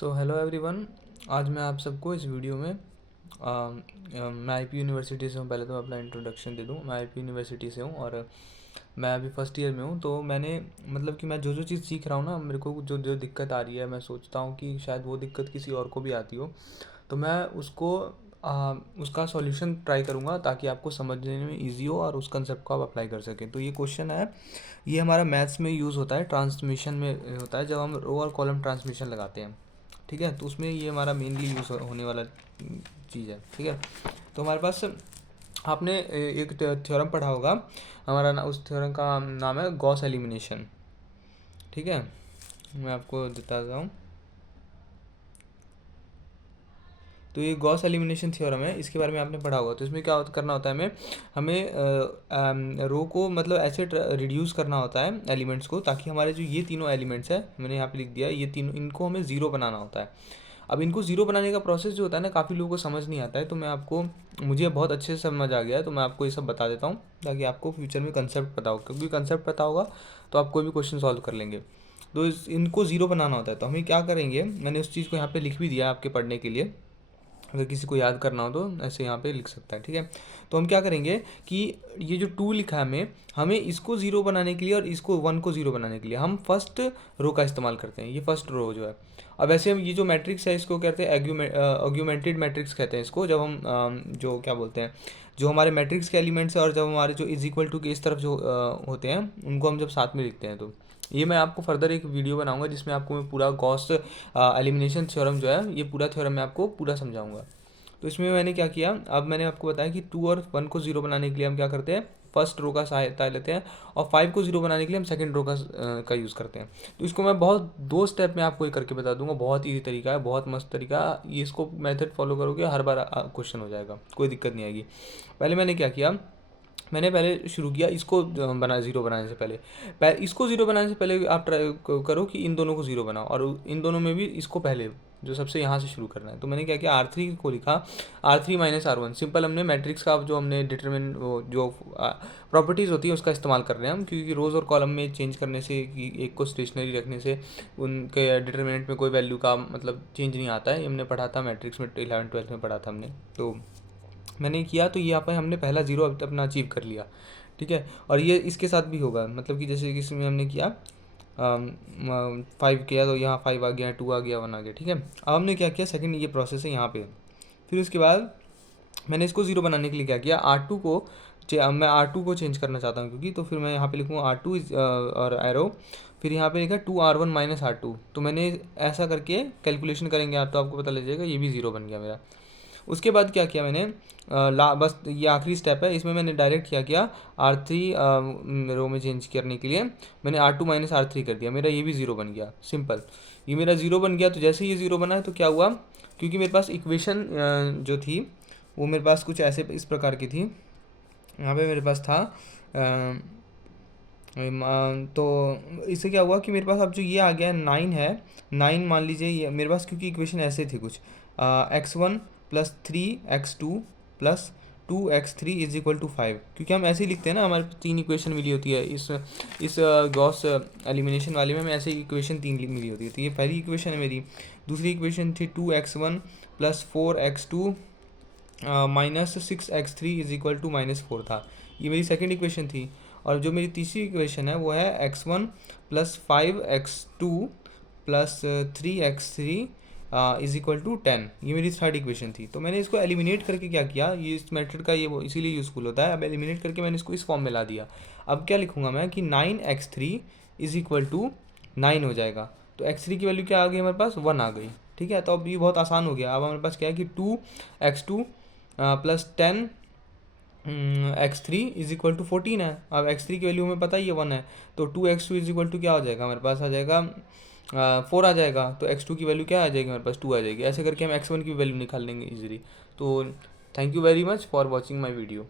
So hello everyone. आज मैं आप सबको इस वीडियो में मैं आईपी यूनिवर्सिटी से हूँ। पहले तो मैं अपना इंट्रोडक्शन दे दूँ। मैं आईपी यूनिवर्सिटी से हूँ और मैं अभी फर्स्ट ईयर में हूँ। तो मैंने मतलब कि मैं जो जो चीज़ सीख रहा हूँ ना, मेरे को जो जो दिक्कत आ रही है, मैं सोचता हूँ कि शायद वो दिक्कत किसी और को भी आती हो। तो मैं उसका सॉल्यूशन ट्राई करूँगा ताकि आपको समझने में इजी हो और उस कंसेप्ट को आप अप्लाई कर सकें। तो ये क्वेश्चन है, ये हमारा मैथ्स में यूज़ होता है, ट्रांसमिशन में होता है, जब हम रो और कॉलम ट्रांसमिशन लगाते हैं। ठीक है, तो उसमें ये हमारा मेनली यूज़ होने वाला चीज़ है। ठीक है, तो हमारे पास आपने एक थ्योरम पढ़ा होगा हमारा उस थ्योरम का नाम है गॉस एलिमिनेशन। ठीक है, मैं आपको देता हूँ। तो ये गॉस एलिमिनेशन थ्योरम है, इसके बारे में आपने पढ़ा होगा। तो इसमें क्या करना होता है, हमें रो को मतलब ऐसे रिड्यूस करना होता है एलिमेंट्स को, ताकि हमारे जो ये तीनों एलिमेंट्स है, मैंने यहाँ पे लिख दिया, ये तीनों, इनको हमें ज़ीरो बनाना होता है। अब इनको ज़ीरो बनाने का प्रोसेस जो होता है ना, काफ़ी लोगों को समझ नहीं आता है। तो मैं आपको, मुझे बहुत अच्छे से समझ आ गया है, तो मैं आपको ये सब बता देता हूँ ताकि आपको फ्यूचर में कंसेप्ट पता हो, क्योंकि कंसेप्ट पता होगा तो आप कोई भी क्वेश्चन सॉल्व कर लेंगे। तो इनको ज़ीरो बनाना होता है। तो हमें क्या करेंगे, मैंने उस चीज़ को यहाँ पे लिख भी दिया है आपके पढ़ने के लिए, अगर किसी को याद करना हो तो ऐसे यहाँ पे लिख सकता है। ठीक है, तो हम क्या करेंगे कि ये जो टू लिखा है हमें इसको ज़ीरो बनाने के लिए और इसको वन को ज़ीरो बनाने के लिए हम फर्स्ट रो का इस्तेमाल करते हैं। ये फर्स्ट रो जो है, अब वैसे हम ये जो मैट्रिक्स है इसको कहते हैं ऑग्यूमेंटेड मैट्रिक्स कहते हैं इसको। जब हम जो क्या बोलते हैं, जो हमारे मैट्रिक्स के एलिमेंट्स है और जब हमारे जो इज इक्वल टू के इस तरफ जो होते हैं, उनको हम जब साथ में लिखते हैं। तो ये मैं आपको फर्दर एक वीडियो बनाऊंगा जिसमें आपको मैं पूरा गॉस एलिमिनेशन थ्योरम जो है, ये पूरा थ्योरम मैं आपको पूरा समझाऊंगा। तो इसमें मैंने क्या किया, अब मैंने आपको बताया कि टू और वन को ज़ीरो बनाने के लिए हम क्या करते हैं, फर्स्ट रो का सहायता लेते हैं, और फाइव को ज़ीरो बनाने के लिए हम सेकंड रो का यूज़ करते हैं। तो इसको मैं बहुत दो स्टेप में आपको ये करके बता दूंगा। बहुत ईजी तरीका है, बहुत मस्त तरीका। ये इसको मेथड फॉलो करोगे, हर बार क्वेश्चन हो जाएगा, कोई दिक्कत नहीं आएगी। पहले मैंने क्या किया, मैंने पहले शुरू किया इसको ज़ीरो बनाने से पहले इसको ज़ीरो बनाने से पहले आप ट्राई करो कि इन दोनों को ज़ीरो बनाओ, और इन दोनों में भी इसको पहले जो सबसे यहाँ से शुरू करना है। तो मैंने क्या किया, R3 को लिखा R3 माइनस R1। सिंपल, हमने मैट्रिक्स का जो हमने डिटरमिन वो जो प्रॉपर्टीज़ होती है उसका इस्तेमाल कर रहे हैं हम, क्योंकि रोज़ और कॉलम में चेंज करने से, कि एक को स्टेशनरी रखने से उनके डिटरमिनेंट में कोई वैल्यू का मतलब चेंज नहीं आता है। हमने पढ़ा था मैट्रिक्स में, 11th-12th में पढ़ा था हमने। तो मैंने किया, तो यहाँ पर हमने पहला ज़ीरो अपना अचीव कर लिया। ठीक है, और ये इसके साथ भी होगा, मतलब कि जैसे कि इसमें हमने किया 5 किया तो यहाँ 5 आ गया, 2 आ गया, 1 आ गया। ठीक है, अब हमने क्या किया, सेकंड ये प्रोसेस है यहाँ पे। फिर उसके बाद मैंने इसको ज़ीरो बनाने के लिए क्या किया, R2 को मैं R2 को चेंज करना चाहता हूँ, क्योंकि तो फिर मैं यहाँ पे लिखूँगा R2 और एरो, फिर यहाँ पे लिखा 2R1 माइनस R2। तो मैंने ऐसा करके कैलकुलेशन करेंगे आप, तो आपको पता लग जाएगा ये भी ज़ीरो बन गया मेरा। उसके बाद क्या किया मैंने, बस ये आखिरी स्टेप है, इसमें मैंने डायरेक्ट क्या किया, R3 रो में चेंज करने के लिए मैंने R2 माइनस R3 कर दिया, मेरा ये भी ज़ीरो बन गया। सिंपल, ये मेरा ज़ीरो बन गया। तो जैसे ये ज़ीरो बना तो क्या हुआ, क्योंकि मेरे पास इक्वेशन जो थी वो मेरे पास कुछ ऐसे इस प्रकार की थी। यहाँ पे मेरे पास था तो इससे क्या हुआ कि मेरे पास अब जो ये आ गया 9 है, 9 मान लीजिए ये मेरे पास, क्योंकि इक्वेशन ऐसे थे कुछ, x1 plus 3x2 plus 2x3 is equal to 5, क्योंकि हम ऐसे ही लिखते हैं ना, हमारे तीन इक्वेशन मिली होती है इस गॉस एलिमिनेशन वाले में हमें ऐसे इक्वेशन तीन मिली होती है। तो ये पहली इक्वेशन है मेरी। दूसरी इक्वेशन थी 2x1 plus 4x2 minus 6x3 is equal to -4 था, ये मेरी सेकेंड इक्वेशन थी। और जो मेरी तीसरी इक्वेशन है वो है x1 plus 5x2 plus 3x3 is equal to 10, ये मेरी थर्ड इक्वेशन थी। तो मैंने इसको एलिमिनेट करके क्या किया, ये इस मेथड का ये वो इसीलिए यूज़फुल होता है। अब एलिमिनेट करके मैंने इसको इस फॉर्म में ला दिया। अब क्या लिखूंगा मैं कि 9x3 इज इक्वल टू 9 हो जाएगा। तो x3 की वैल्यू क्या आ गई हमारे पास, 1 आ गई। ठीक है, तो अब ये बहुत आसान हो गया। अब हमारे पास क्या है कि 2x2 plus 10x3 is equal to 14 है। अब x3 की वैल्यू हमें पता ही है 1 है, तो 2x2 इज इक्वल टू क्या हो जाएगा हमारे पास, आ जाएगा 4 आ जाएगा। तो x2 की वैल्यू क्या आ जाएगी हमारे पास, 2 आ जाएगी। ऐसे करके हम x1 की वैल्यू निकाल लेंगे इजीली। तो thank you very much for watching my video.